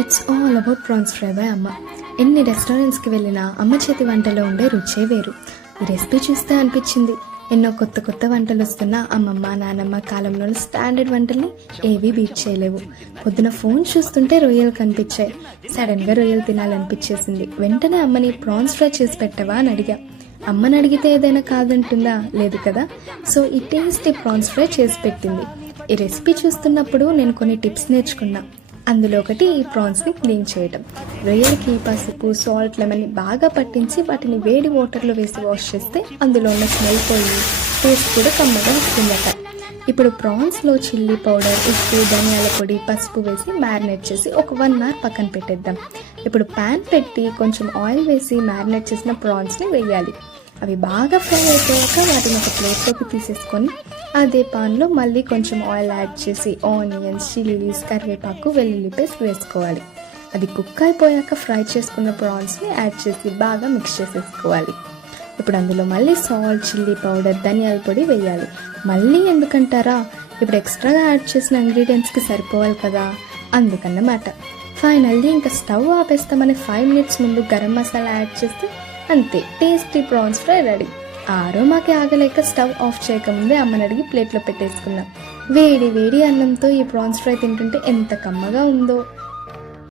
It's all about prawns fry by అమ్మ. ఎన్ని రెస్టారెంట్స్కి వెళ్ళినా అమ్మ చేతి వంటలో ఉండే రుచే వేరు. ఈ రెసిపీ చూస్తే అనిపించింది, ఎన్నో కొత్త కొత్త వంటలు వస్తున్నా అమ్మమ్మ నానమ్మ కాలంలో స్టాండర్డ్ వంటల్ని ఏవీ బీట్ చేయలేవు. పొద్దున ఫోన్ చూస్తుంటే రొయ్యలు కనిపించాయి. సడన్గా రొయ్యలు తినాలనిపించేసింది. వెంటనే అమ్మని ప్రాన్స్ ఫ్రై చేసి పెట్టవా అని అడిగా. అమ్మని అడిగితే ఏదైనా కాదంటుందా? లేదు కదా. సో ఈ టేస్టీ ప్రాన్స్ ఫ్రై చేసి పెట్టింది. ఈ రెసిపీ చూస్తున్నప్పుడు నేను కొన్ని టిప్స్ నేర్చుకున్నా. అందులో ఒకటి ఈ ప్రాన్స్ని క్లీన్ చేయడం. రొయ్యలకి పసుపు, సాల్ట్, లెమన్ బాగా పట్టించి వాటిని వేడి వాటర్లో వేసి వాష్ చేస్తే అందులో ఉన్న స్మెల్ పోయి టేస్ట్ కూడా కమ్మగా వస్తుందట. ఇప్పుడు ప్రాన్స్లో చిల్లీ పౌడర్, ఉప్పు, ధనియాల పొడి, పసుపు వేసి మ్యారినేట్ చేసి ఒక 1 hour పక్కన పెట్టేద్దాం. ఇప్పుడు ప్యాన్ పెట్టి కొంచెం ఆయిల్ వేసి మ్యారినేట్ చేసిన ప్రాన్స్ని వేయాలి. అవి బాగా ఫ్రై అయిపోయాక వాటిని ఒక ప్లేట్లోకి తీసేసుకొని అదే పాన్లో మళ్ళీ కొంచెం ఆయిల్ యాడ్ చేసి ఆనియన్స్, చిల్లీస్, కరివేపాకు, వెల్లుల్లి పేస్ట్ వేసుకోవాలి. అది కుక్ అయిపోయాక ఫ్రై చేసుకున్న ప్రాన్స్ని యాడ్ చేసి బాగా మిక్స్ చేసేసుకోవాలి. ఇప్పుడు అందులో మళ్ళీ సాల్ట్, చిల్లీ పౌడర్, ధనియాల పొడి వేయాలి. మళ్ళీ ఎందుకంటారా, ఇప్పుడు ఎక్స్ట్రాగా యాడ్ చేసిన ఇంగ్రీడియంట్స్కి సరిపోవాలి కదా, అందుకన్నమాట. ఫైనల్లీ ఇంకా స్టవ్ ఆపేస్తామని 5 minutes ముందు గరం మసాలా యాడ్ చేస్తే అంతే, టేస్టీ ప్రాన్స్ ఫ్రై రెడీ. ఆరోమాకి ఆగలేక స్టవ్ ఆఫ్ చేయకముందే అమ్మని అడిగి ప్లేట్లో పెట్టేసుకున్నాం. వేడి వేడి అన్నంతో ఈ ప్రాన్స్ ఫ్రై తింటుంటే ఎంత కమ్మగా ఉందో.